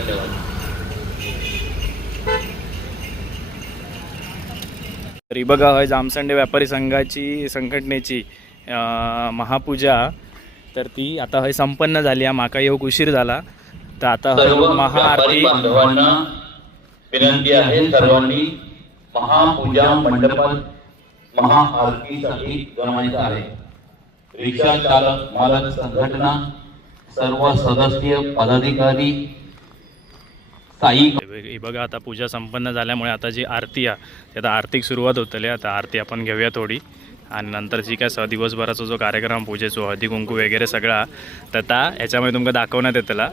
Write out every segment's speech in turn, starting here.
धन्यवाद. तरी बघा होय जामसंडे व्यापारी संघाची संघटनेची महापूजा. तर ती आता होय संपन्न झाली आहे माका येऊक उशीर झाला. तर आता महाआरती विनंती आहे सर्वांनी महापूजा मंडपात महाआरतीसाठी जमायचं आहे. रिक्षा चालक मालक संघटना सर्व सदस्य पदाधिकारी हे बघा आता पूजा संपन्न झाल्यामुळे आता जी आरती आहे आता आरतीक सुरुवात होतली आता आरती आपण घेऊया थोडी. आणि नंतर जी काय स दिवसभराचा जो कार्यक्रम पूजेचो हळदी कुंकू वगैरे सगळा तर ता ह्याच्यामध्ये तुमका दाखवण्यात येतला.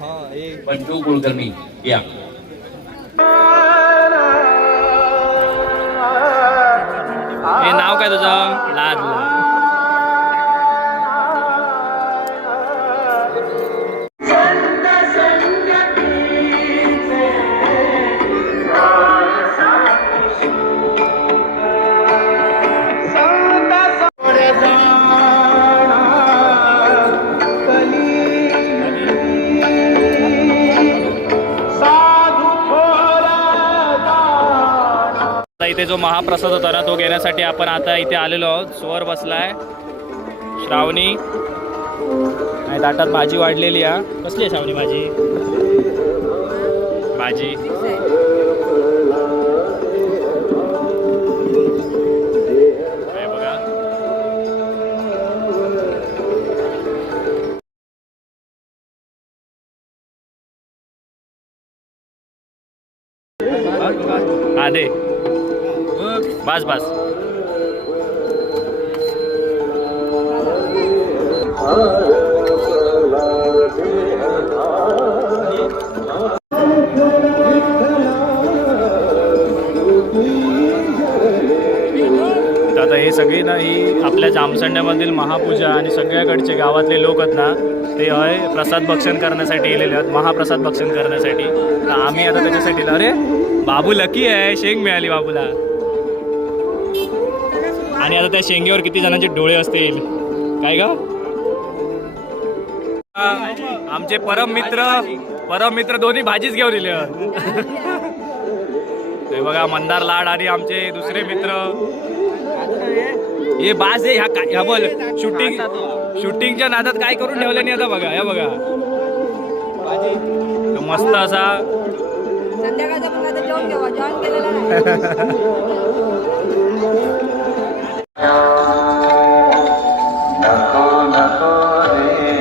बंडू कुलकर्णी या. हे नाव काय तुझं? इथे जो महाप्रसाद होता ना तो घेण्यासाठी आपण आता इथे आलेलो आहोत. स्वर बसलाय. श्रावणी. आणि ताटात भाजी वाढलेली आहे कसली आहे श्रावणी भाजी? भाजी. आता हे सगळी ना ही आपल्या जामसंड्यामधील महापूजा आणि सगळ्याकडचे गावातले लोक आहेत ना ते हय प्रसाद भक्षण करण्यासाठी येलेले आहेत महाप्रसाद भक्षण करण्यासाठी. तर आम्ही आता त्याच्यासाठी अरे बाबू लकी आहे शेंग मिळाली बाबूला. आणि आता त्या शेंगेवर किती जणांचे डोळे असतील. काय ग? आमचे परम मित्र परम मित्र दोन्ही भाजीच घेऊन दिले हे बघा मंदार लाड आणि आमचे दुसरे मित्र. हे बास आहे ह्या काय ह्या बोल. शूटिंग शूटिंगच्या नादात काय करून ठेवलं नाही आता बघा ह्या बघा. तो मस्त असा. नको नको रे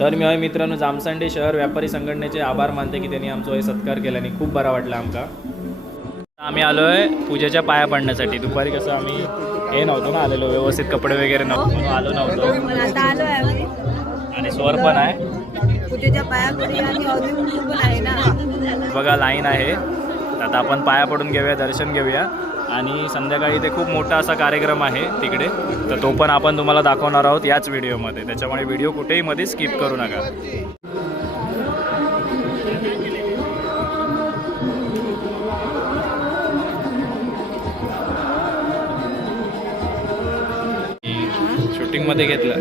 तर मी हय मित्रांनो जामसांडे शहर व्यापारी संघटनेचे आभार मानते की त्यांनी आमचा हे सत्कार केला आणि खूप बरा वाटला आमका आम्ही आलोय पूजेच्या पाया पडण्यासाठी. दुपारी कसं आम्ही हे नव्हतो ना आलेलो व्यवस्थित कपडे वगैरे नव्हतो म्हणून आलो नव्हतो. आम्ही. आणि स्वर पण आहे. पूजेच्या पाया आहे बघा लाईन आहे. आता आपण पाया पडून घेऊया दर्शन घेऊया. आणि संध्याकाळी ते खूप मोठा असा कार्यक्रम आहे तिकडे. तर तो पण आपण तुम्हाला दाखवणार आहोत याच व्हिडिओमध्ये त्याच्यामुळे व्हिडिओ कुठेही मध्ये स्किप करू नका. शूटिंगमध्ये घेतलं.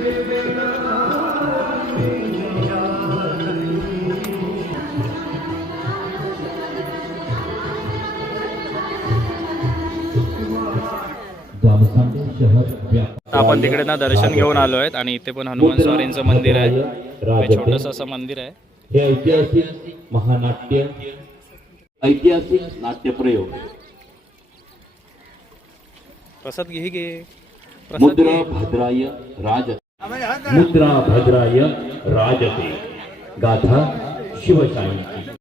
आपण तिकडे ना दर्शन घेऊन आलो आहेत आणि इथे पण हनुमान स्वारींचं मंदिर आहे. छोटंसं असं मंदिर आहे. हे ऐतिहासिक महानाट्य ऐतिहासिक नाट्यप्रयोग. प्रसाद घे घे. मुद्रा भद्राय राजते। मुद्रा भद्राय राजते। गाथा शिवशाहीची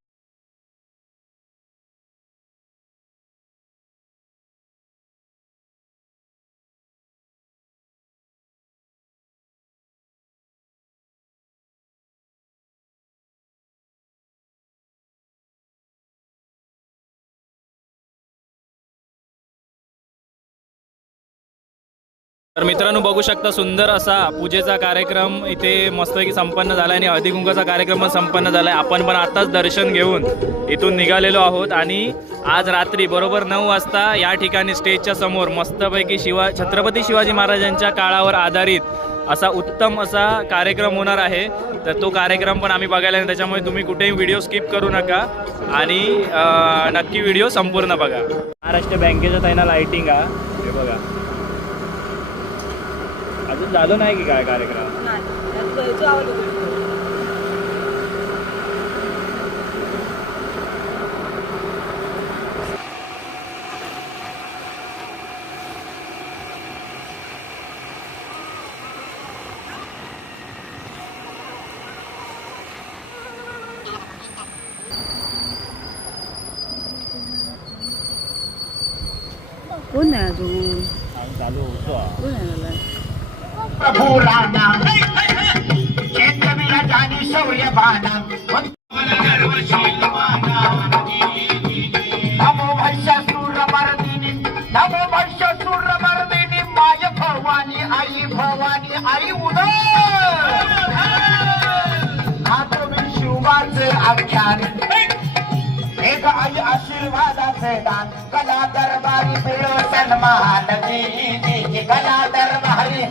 तर मित्रांनो बघू शकता सुंदर असा पूजेचा कार्यक्रम इथे मस्तपैकी संपन्न झाला आणि हळदीकुंकाचा कार्यक्रम पण संपन्न झाला आहे आपण पण आताच दर्शन घेऊन इथून निघालेलो आहोत आणि आज रात्री बरोबर नऊ वाजता या ठिकाणी स्टेजच्या समोर मस्तपैकी शिवा छत्रपती शिवाजी महाराजांच्या काळावर आधारित असा उत्तम असा कार्यक्रम होणार आहे. तर तो कार्यक्रम पण आम्ही बघायला आहे. त्याच्यामुळे तुम्ही कुठेही व्हिडिओ स्किप करू नका आणि नक्की व्हिडिओ संपूर्ण बघा. महाराष्ट्र बँकेचं आहे ना लाईटिंग हा हे बघा. अजून झालं नाही की काय कार्यक्रम नाही. त्यात जायचो आवाज होतो. कोण नाही अजून चालू होतो कोण आहे मला प्रभू राणा चेतवीला जाणी शौर्य बाणा। नमो भैष्यासूर मर्दिनी नमो भैष्यासूर मर्दिनी माय भवानी आई भवानी आई उदय तुम्ही शिवाचे आख्यान। एक आई आशीर्वादाचे दान। कला दरबारी मिळो सन्मान जी जी जी कला दरबारी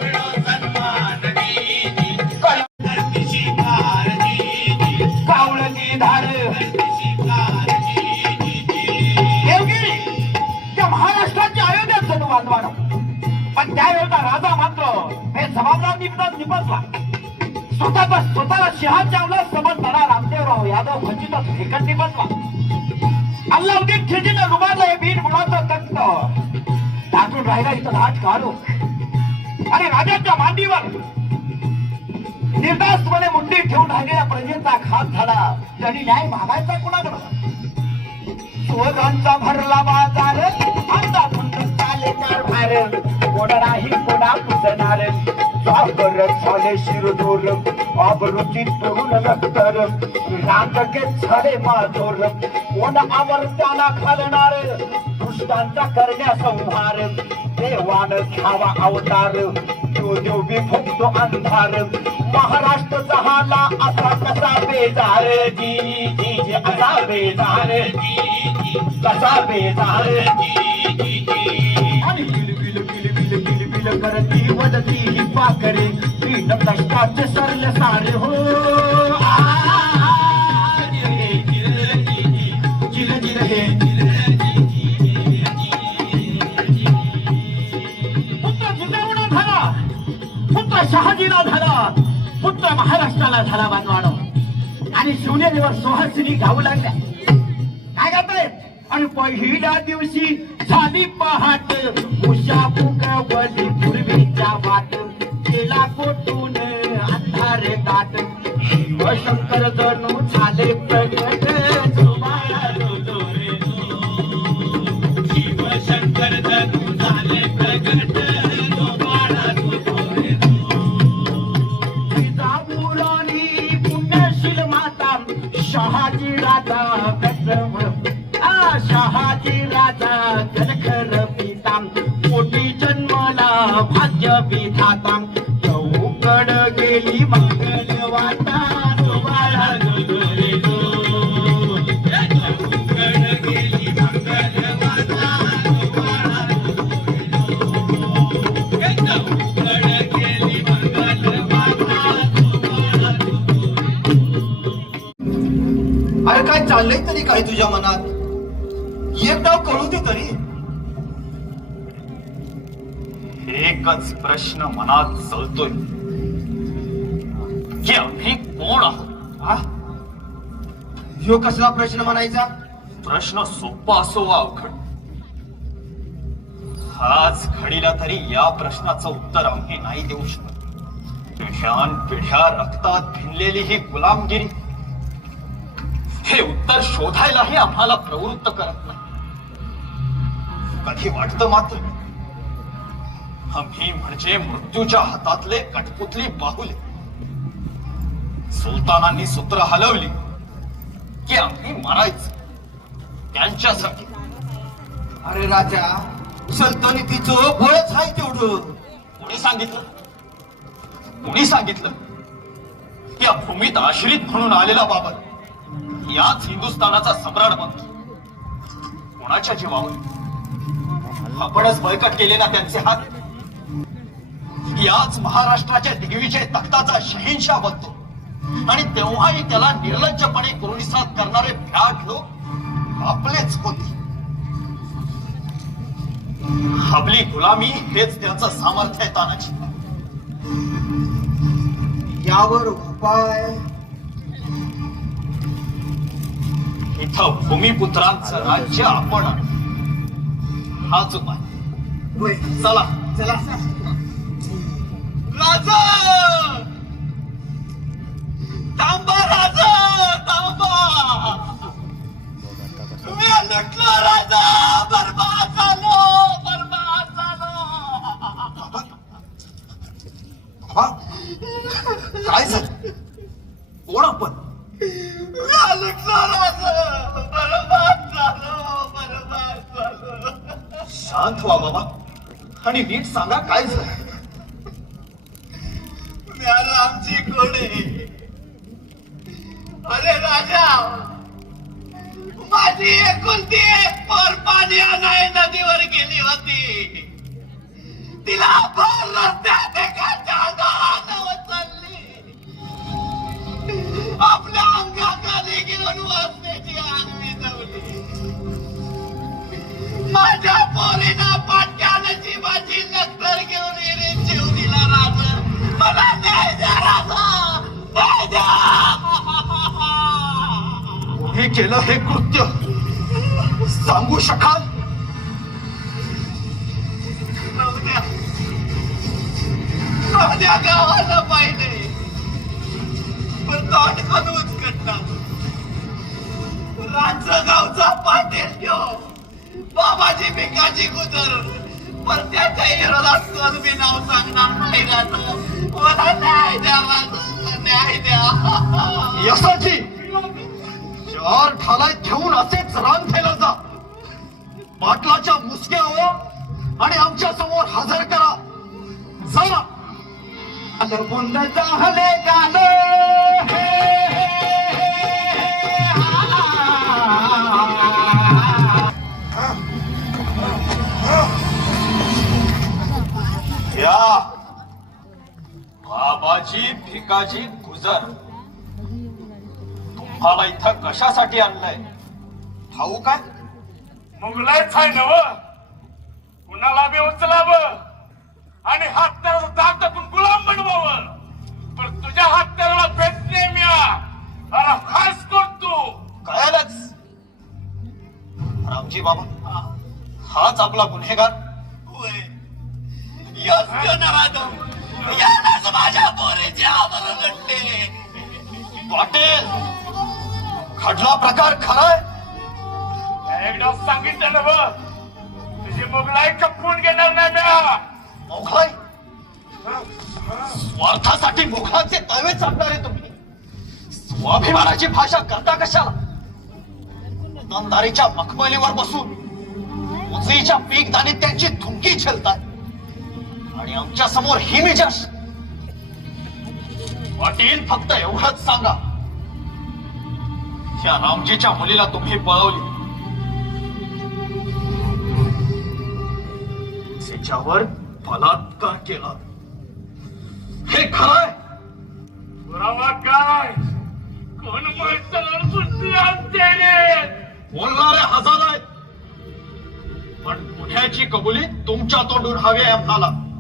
स्वतःचा स्वतःला शहा चावला समजणारा रामदेवराव यादव खचित फिकट बनवा. अल्लाउद्दीन खिलजीनं रुबारला हे बीड मुलाचं तंत टाकून राहिला इथं लाट काढू आणि राजाच्या मांडीवर निर्दासपणे मुंडी ठेवून राहिलेल्या प्रजेचा खात झाला. त्यांनी न्याय मागायचा कुणाकडं? सुवगांचा भरला बाजार अंदाज म्हणतो चाल झाले कारभार कोण कोणा पुसणार. सागर झाले शिरदोर. आबरूची तरुण नक्तर रांगके झाले माधोर कोण आवर त्याला घालणार? दुष्टांचा करण्या संहार देवान घ्यावा अवतार. तो देव विभुक्त अंधार. महाराष्ट्र झाला असा कसा बेजार? जी जी जी असा बेजार. जी जी कसा बेजार? जी जी जी. बिल बिल बिल बिल बिल बिल करती. वदती ही पाकरे पीठ दष्टाचे सरले सारे हो शहाजीला झाला पुत्र महाराष्ट्राला झाला बांधवानो आणि शिवनेरीवर सोहासिनी गाऊ लागल्या काय करतायत आणि पहिल्या दिवशी झाली पहाट. उषा फुगवली पूर्वीच्या वाट. केला कोटून अंधारे दाट. शिवशंकर जणू झाले प्रगट. भाग्य विधाता चौकड गेली मंगल वाटा तुम्हाला वाटा अरे काय चाललंय तरी काय तुझ्या मनात? प्रश्न मनात चलतोय की आम्ही कोण आहोत ह्यो कसला प्रश्न म्हणायचा प्रश्न सोपा असो वा अवघड आज घडीला तरी या प्रश्नाचं उत्तर आम्ही नाही देऊ शकत पिढ्यान पिढ्या रक्तात भिनलेली ही गुलामगिरी हे उत्तर शोधायलाही आम्हाला प्रवृत्त करत नाही कधी वाटतं मात्र आम्ही म्हणजे मृत्यूच्या हातातले कठपुतली बाहुले. सुलतानांनी सूत्र हलवली की आम्ही मारायचं. त्यांच्यासाठी अरे राजा सल्तनतीचं बळच आहे तेवढं. कोणी सांगितलं? कोणी सांगितलं? या भूमीत आश्रित म्हणून आलेला बाबर याच हिंदुस्थानाचा सम्राट बनतो. कोणाच्या जीवावर? आपणच बळकट केले ना त्यांचे हात. याच महाराष्ट्राच्या दिग्विजय तख्ताचा शहिंशाह बनतो. आणि तेव्हाही त्याला निर्लज्जपणे करुणीसात करणारे भ्याट लोक आपलेच होते. आपली गुलामी हेच त्यांचं सामर्थ्य आहे तानाची यावर उपाय इथं भूमिपुत्रांचं राज्य आपण. हाच उपाय. चला. चला. राजा थांबा तिला भर रस्त्यात एका आपल्या अंगाखाली घेऊन वाचण्याची आग विझवली. माझ्या पोरीनं पाट्यानं जीवाची नक्तर घेऊन विहिरीत जीव दिला राजा. मला न्याय द्या राजा. न्याय द्या. हे केलं हे कृत्य. सांगू शकाल? राहू गावाला पाहिले पण तोंड कधूच करतात रांचं गावचा पाटील ठेव बाबाजी भिकाजी गुजर. पण त्याच्या हिरोला कोण मी नाव सांगणार नाही राहत मला न्याय द्या माझं, न्याय द्या. यशाची. चार ठालाय घेऊन असेच रान केलं जा. पाटलाच्या हो आणि आमच्यासमोर हजर करा. जा. बुंद झाले चाहले हे, या बाबाजी भिकाजी गुजर. तुम्हाला इथं कशासाठी आणलंय? ठाऊ काय मुगलाच आहे नव. कुणाला बी उचलावं? आणि हातदाराचा दातातून गुलाम बनवावं. पण तुझ्या हातदाराला भेटणे म्या अरे खास करतो कळालच. रामजी बाबा हाच आपला गुन्हेगार. माझ्या पोरीचे आमरण लढले पाटील घडला प्रकार खराय. एकदा सांगितलं नव तुझी मुगलाई कपून घेणार नाही म्या मोघल स्वार्थासाठी मुघाचे तवे चालणारे तुम्ही. स्वाभिमानाची भाषा करता कशाला? दमदारीच्या मखमलीवर बसून उजळीच्या पीक दाणीत त्यांची थुंकी झेलतात आणि आमच्यासमोर ही वाटेल पाटील फक्त एवढंच सांगा. त्या रामजीच्या मुलीला तुम्ही पळवली. त्याच्यावर बलात्कार केला. हे खरंय? पुरावा काय? कोण बोलणारे हजार आहेत. पण गुन्ह्याची कबुली तुमच्या तोंडून हवी आहे आम्हाला.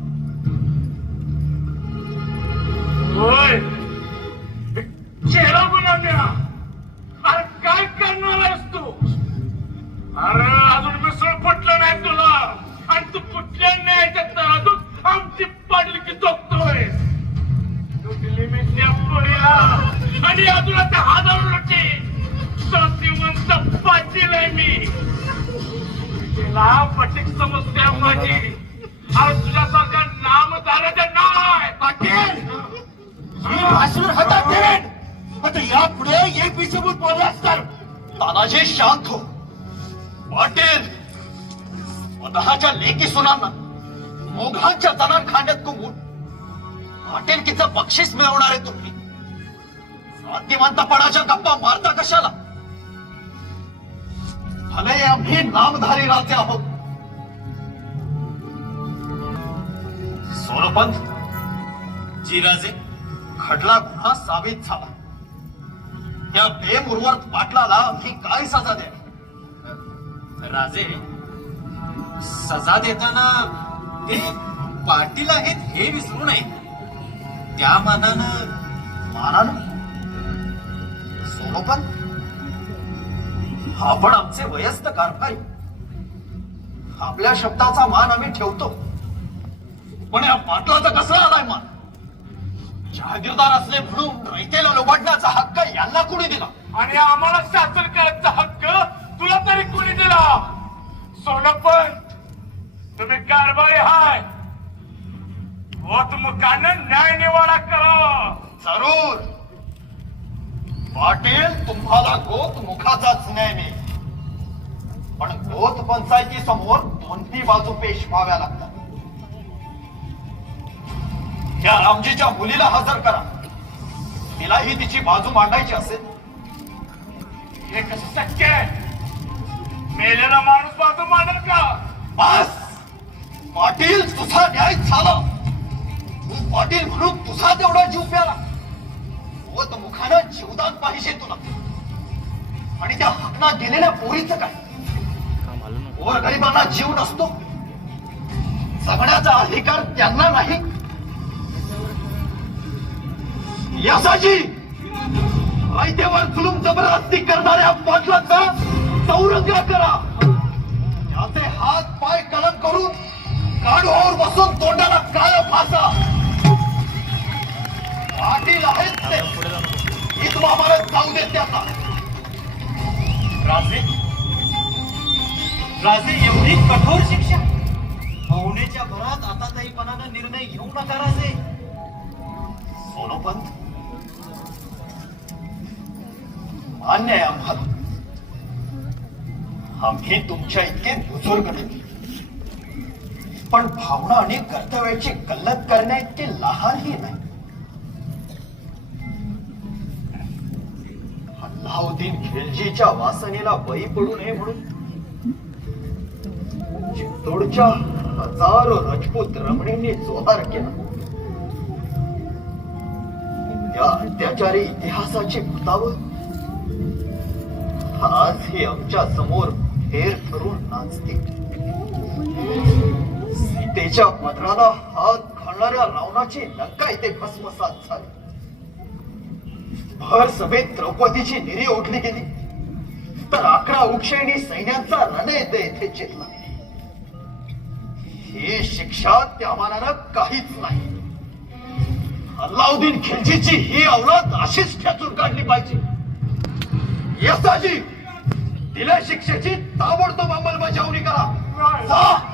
मोघांच्या जनान खांद्यात कुंबून पाटीलकीचं बक्षीस आहे तुम्ही. साध्यमंतपणाच्या गप्पा मारता कशाला? भले आम्ही नामधारी राजे आहोत. सोनपंत जी राजे खडला गुन्हा साबित झाला. त्या बेमुर्वर्त पाटलाला आम्ही काय सजा द्या राजे सजा देताना ते पाटील आहेत हे विसरू नये. त्या मानानं मानानं सोनोपंत आपण आमचे वयस्क कारभारी. आपल्या शब्दाचा मान आम्ही ठेवतो. पण या पाटलाचा कसा आलाय मान? जहागीरदार असले म्हणून रयतेला लोबाडण्याचा हक्क यांना कोणी दिला? आणि आम्हाला शासन करायचा हक्क तुला तरी कोणी दिला? सोनपण तुम्ही कारभारी हाय. मुखानं न्याय निवाडा करा. जरूर. पाटील तुम्हाला गोत मुखाचाच न्याय मिळेल. पण गोत पंचायती समोर दोन्ही बाजू पेश व्हाव्या लागतात. या रामजीच्या मुलीला हजर करा. तिलाही तिची बाजू मांडायची असेल. हे कसं शक्य आहे? मेलेला माणूस बाजू मांडल का? बस! पाटील तुझा न्याय झाला. तू पाटील म्हणून तुझा तेवढा जीव प्याला. गोत मुखानं जीवदान पाहिजे तुला. आणि त्या हकना गेलेल्या पोरीचं काय? गोर गरिबांना जीव नसतो. जगण्याचा अधिकार त्यांना नाही. यासाठी आयत्यावर जुलूम जबरदस्ती करणाऱ्या पाटलाचा चौरंग करा. त्याचे हात पाय कलम करून काढूवर बसून तोंडाला काळ फासा. पाटील आहेत ते. ईदमामाला जाऊ देत त्याचा राजे राजे एवढी कठोर शिक्षा. भावनेच्या भरात आता ताईपणानं निर्णय घेऊ नका राजे. सोनोपंत. मान्य आहे आम्हाला. आम्ही तुमच्या इतके बुजुर्ग नाही पण भावना आणि कर्तव्याची कल्लत करण्या इतके लहानही नाही. अल्लाउद्दीन खिलजीच्या वासनेला बळी पडू नये म्हणून चित्तोडच्या हजारो राजपूत रमणींनी जोहार केला. या अत्याचारी इतिहासाची भूतावळ. आज हे आमच्यासमोर फेर ठरून नाचते सीतेच्या पदराला हात घालणाऱ्या रावणाची नक्का इथे भस्मसात झाली. भर सभेत द्रौपदीची निरी ओढली गेली. तर अकरा उक्षेणी सैन्याचा रणेत येथे चितला ही शिक्षा त्या मानानं काहीच नाही. अल्लाउद्दीन खिलजीची ही औलाद अशीच खेचून काढली पाहिजे. यसाजी दिल्या शिक्षेची ताबडतोब अंमलबजावणी करा.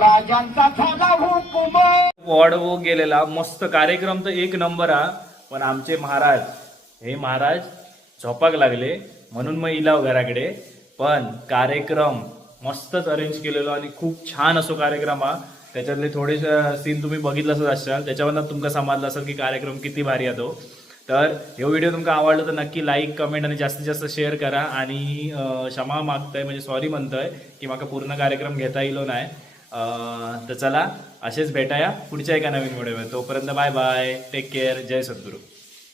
राजांचा झाला हुकुम. वॉर्ड वो हो गेलेला मस्त कार्यक्रम तर एक नंबर हा. पण आमचे महाराज हे महाराज झोपाक लागले म्हणून मग इलाव घराकडे. पण कार्यक्रम मस्तच अरेंज केलेलो आणि खूप छान असो कार्यक्रम हा. त्याच्यातले थोडेसे सीन तुम्ही बघितलंच असाल त्याच्यावरनं तुमका समजलं असेल की कार्यक्रम किती भारी आहे तो. तर हे व्हिडिओ तुमका आवडला तर नक्की लाईक कमेंट आणि जास्तीत जास्त शेअर करा. आणि क्षमा मागतोय म्हणजे सॉरी म्हणतोय की माका पूर्ण कार्यक्रम घेता येलो नाही तर चला असेच भेटाया पुढच्या एका नवीन व्हिडिओ तोपर्यंत बाय बाय टेक केअर जय सद्गुरू.